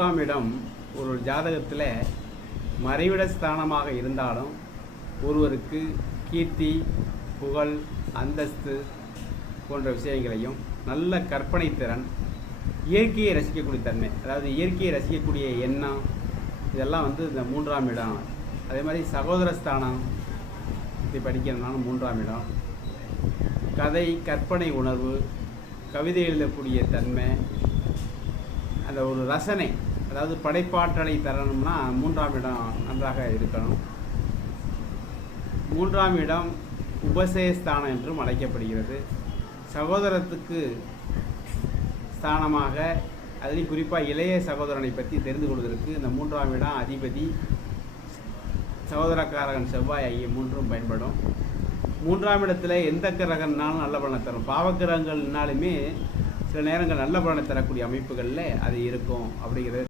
மூன்றாம் இடம் ஒரு ஜாதகத்தில் மறைவிட ஸ்தானமாக இருந்தாலும் ஒருவருக்கு கீர்த்தி புகழ் அந்தஸ்து போன்ற விஷயங்களையும் நல்ல கற்பனை திறன் இயற்கையை ரசிக்கக்கூடிய தன்மை அதாவது இயற்கையை ரசிக்கக்கூடிய எண்ணம் இதெல்லாம் வந்து இந்த மூன்றாம் இடம். அதே மாதிரி சகோதரஸ்தானம் இப்படி படிக்கிறதுனால மூன்றாம் இடம். கதை கற்பனை உணர்வு கவிதை எழுதக்கூடிய தன்மை அந்த ஒரு ரசனை அதாவது படைப்பாற்றலை தரணும்னா மூன்றாம் இடம் நன்றாக இருக்கணும். மூன்றாம் இடம் உபசேஸ்தானம் என்றும் அழைக்கப்படுகிறது. சகோதரத்துக்கு ஸ்தானமாக அதுலேயும் குறிப்பாக இளைய சகோதரனை பற்றி தெரிந்து கொள்வதற்கு இந்த மூன்றாம் இடம் அதிபதி சகோதரக்காரகன் செவ்வாய் ஆகிய மூன்றும் பயன்படும். மூன்றாம் இடத்துல எந்த கிரகம்னாலும் நல்ல பலனை தரும். பாவக்கிரகங்கள்னாலுமே சில நேரங்கள் நல்ல பலனை தரக்கூடிய அமைப்புகளில் அது இருக்கும் அப்படிங்கிறது